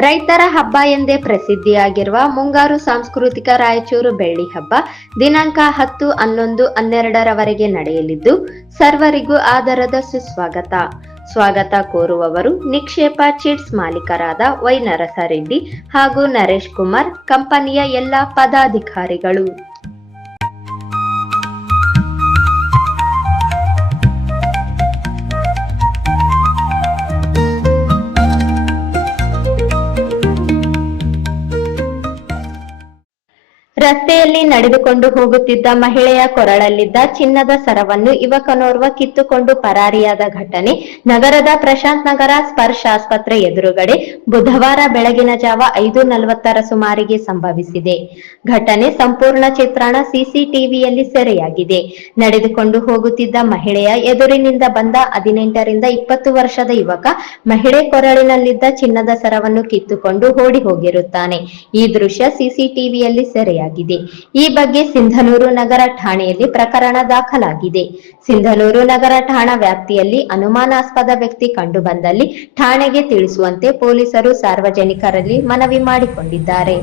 ರೈತರ ಹಬ್ಬ ಎಂದೇ ಪ್ರಸಿದ್ಧಿಯಾಗಿರುವ ಮುಂಗಾರು ಸಾಂಸ್ಕೃತಿಕ ರಾಯಚೂರು ಬೆಳ್ಳಿ ಹಬ್ಬ ದಿನಾಂಕ ಹತ್ತು ಹನ್ನೊಂದು ಹನ್ನೆರಡರವರೆಗೆ ನಡೆಯಲಿದ್ದು, ಸರ್ವರಿಗೂ ಆದರದ ಸುಸ್ವಾಗತ. ಸ್ವಾಗತ ಕೋರುವವರು ನಿಕ್ಷೇಪ ಚಿಟ್ಸ್ ಮಾಲೀಕರಾದ ವೈ ನರಸರೆಡ್ಡಿ ಹಾಗೂ ನರೇಶ್ ಕುಮಾರ್, ಕಂಪನಿಯ ಎಲ್ಲ ಪದಾಧಿಕಾರಿಗಳು. ರಸ್ತೆಯಲ್ಲಿ ನಡೆದುಕೊಂಡು ಹೋಗುತ್ತಿದ್ದ ಮಹಿಳೆಯ ಕೊರಳಲ್ಲಿದ್ದ ಚಿನ್ನದ ಸರವನ್ನು ಯುವಕನೋರ್ವ ಕಿತ್ತುಕೊಂಡು ಪರಾರಿಯಾದ ಘಟನೆ. ನಗರದ ಪ್ರಶಾಂತ್ ನಗರ ಸ್ಪರ್ಶ ಆಸ್ಪತ್ರೆ ಎದುರುಗಡೆ ಬುಧವಾರ ಬೆಳಗಿನ ಜಾವ ಐದು ನಲವತ್ತರ ಸುಮಾರಿಗೆ ಸಂಭವಿಸಿದೆ. ಘಟನೆ ಸಂಪೂರ್ಣ ಚಿತ್ರಣ ಸಿಸಿಟಿವಿಯಲ್ಲಿ ಸೆರೆಯಾಗಿದೆ. ನಡೆದುಕೊಂಡು ಹೋಗುತ್ತಿದ್ದ ಮಹಿಳೆಯ ಎದುರಿನಿಂದ ಬಂದ ಹದಿನೆಂಟರಿಂದ ಇಪ್ಪತ್ತು ವರ್ಷದ ಯುವಕ ಮಹಿಳೆ ಕೊರಳಿನಲ್ಲಿದ್ದ ಚಿನ್ನದ ಸರವನ್ನು ಕಿತ್ತುಕೊಂಡು ಓಡಿ ಹೋಗಿರುತ್ತಾನೆ. ಈ ದೃಶ್ಯ ಸಿಸಿಟಿವಿಯಲ್ಲಿ ಸೆರೆಯಾಗಿದೆ. ಈ ಬಗ್ಗೆ ಸಿಂಧನೂರು ನಗರ ಠಾಣೆಯಲ್ಲಿ ಪ್ರಕರಣ ದಾಖಲಾಗಿದೆ. ಸಿಂಧನೂರು ನಗರ ಠಾಣಾ ವ್ಯಾಪ್ತಿಯಲ್ಲಿ ಅನುಮಾನಾಸ್ಪದ ವ್ಯಕ್ತಿ ಕಂಡುಬಂದಲ್ಲಿ ಠಾಣೆಗೆ ತಿಳಿಸುವಂತೆ ಪೊಲೀಸರು ಸಾರ್ವಜನಿಕರಲ್ಲಿ ಮನವಿ ಮಾಡಿಕೊಂಡಿದ್ದಾರೆ.